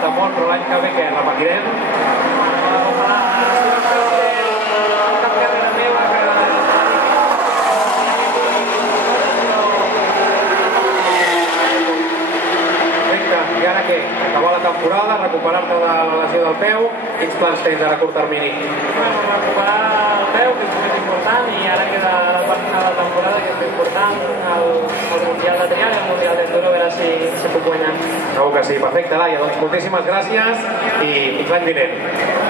falta molt, però l'any que ve què? Repetirem? I ara què? Acabar la temporada, recuperar-te de la lesió del peu, quins plans tens ara a curt termini? Recuperar el peu, que és més important, i ara queda la part final de la temporada, que és important, el Mundial de Trial i el Mundial d'Enduro, a veure si puc guanyar. Segur que sí, perfecte, Laia, doncs moltíssimes gràcies i fins l'any vinent.